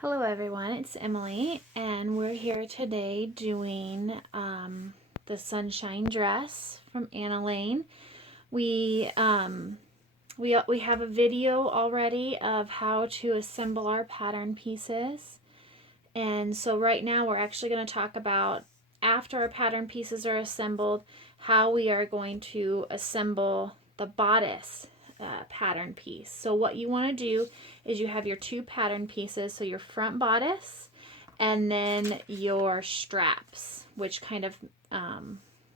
Hello everyone, it's Emily and we're here today doing the Sunshine Dress from Anna Lane. We have a video already of how to assemble our pattern pieces, and so right now we're actually going to talk about, after our pattern pieces are assembled, how we are going to assemble the bodice pattern piece. So what you want to do is you have your two pattern pieces, so your front bodice and then your straps, which kind of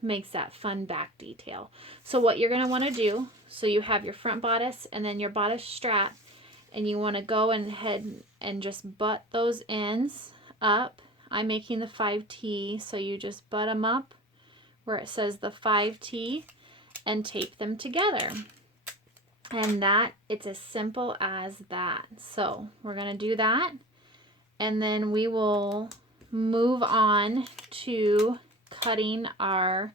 makes that fun back detail. So what you're going to want to do, so you have your front bodice and then your bodice strap, and you want to go ahead and just butt those ends up. I'm making the 5T, so you just butt them up where it says the 5T and tape them together. And it's as simple as that. So we're going to do that, and then we will move on to cutting our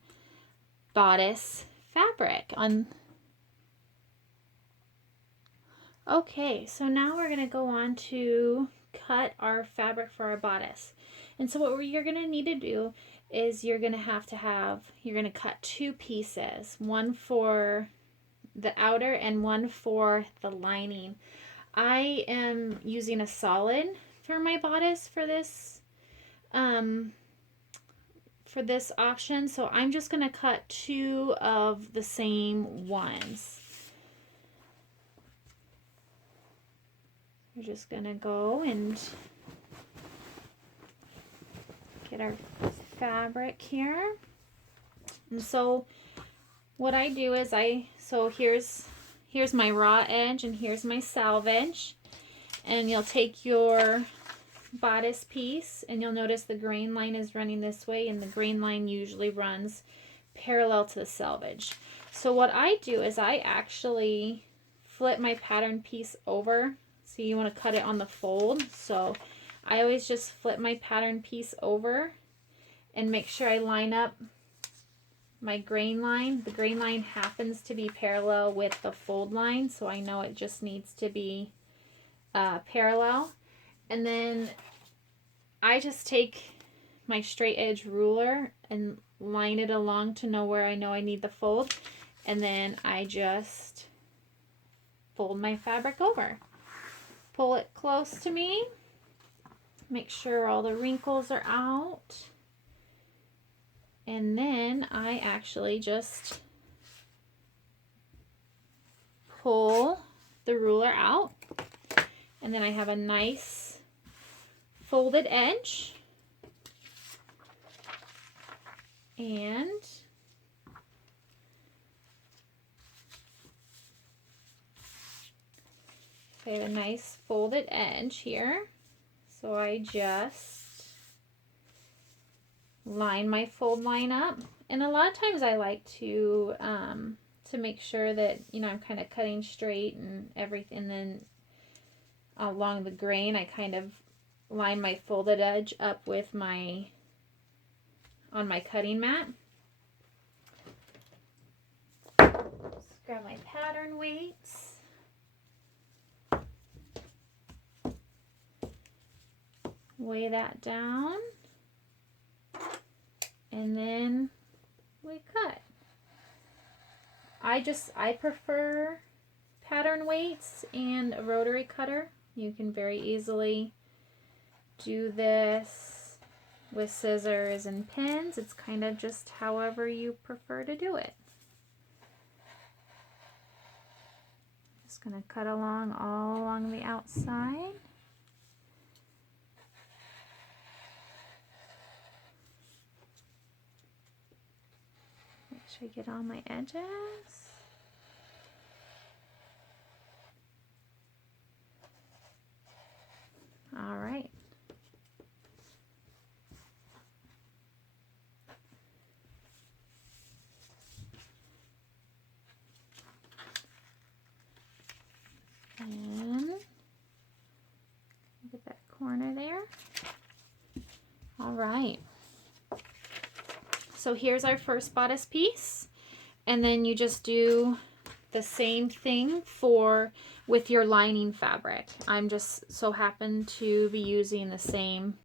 bodice fabric on. Okay, so now we're going to go on to cut our fabric for our bodice. And so what you're going to need to do is you're going to cut two pieces, one for the outer and one for the lining. I am using a solid for my bodice for this option, so I'm just going to cut two of the same ones. We're just going to go and get our fabric here. And so what I do is here's my raw edge and here's my selvage, and you'll take your bodice piece and you'll notice the grain line is running this way, and the grain line usually runs parallel to the selvage. So what I do is I actually flip my pattern piece over. So you want to cut it on the fold, so I always just flip my pattern piece over and make sure I line up my grain line. The grain line happens to be parallel with the fold line, so I know it just needs to be parallel. And then I just take my straight edge ruler and line it along to know where I know I need the fold, and then I just fold my fabric over. Pull it close to me, make sure all the wrinkles are out, and then I actually just pull the ruler out, and then I have a nice folded edge, and I have a nice folded edge here. So I just line my fold line up, and a lot of times I like to make sure that I'm kind of cutting straight and everything, and then along the grain I kind of line my folded edge up with on my cutting mat. Just grab my pattern weights. Weigh that down, and then we cut. I prefer pattern weights and a rotary cutter. You can very easily do this with scissors and pins. It's kind of just however you prefer to do it. Just going to cut all along the outside. Make sure I get all my edges. All right. And get that corner there. All right. So here's our first bodice piece, and then you just do the same thing for with your lining fabric. I'm just so happen to be using the same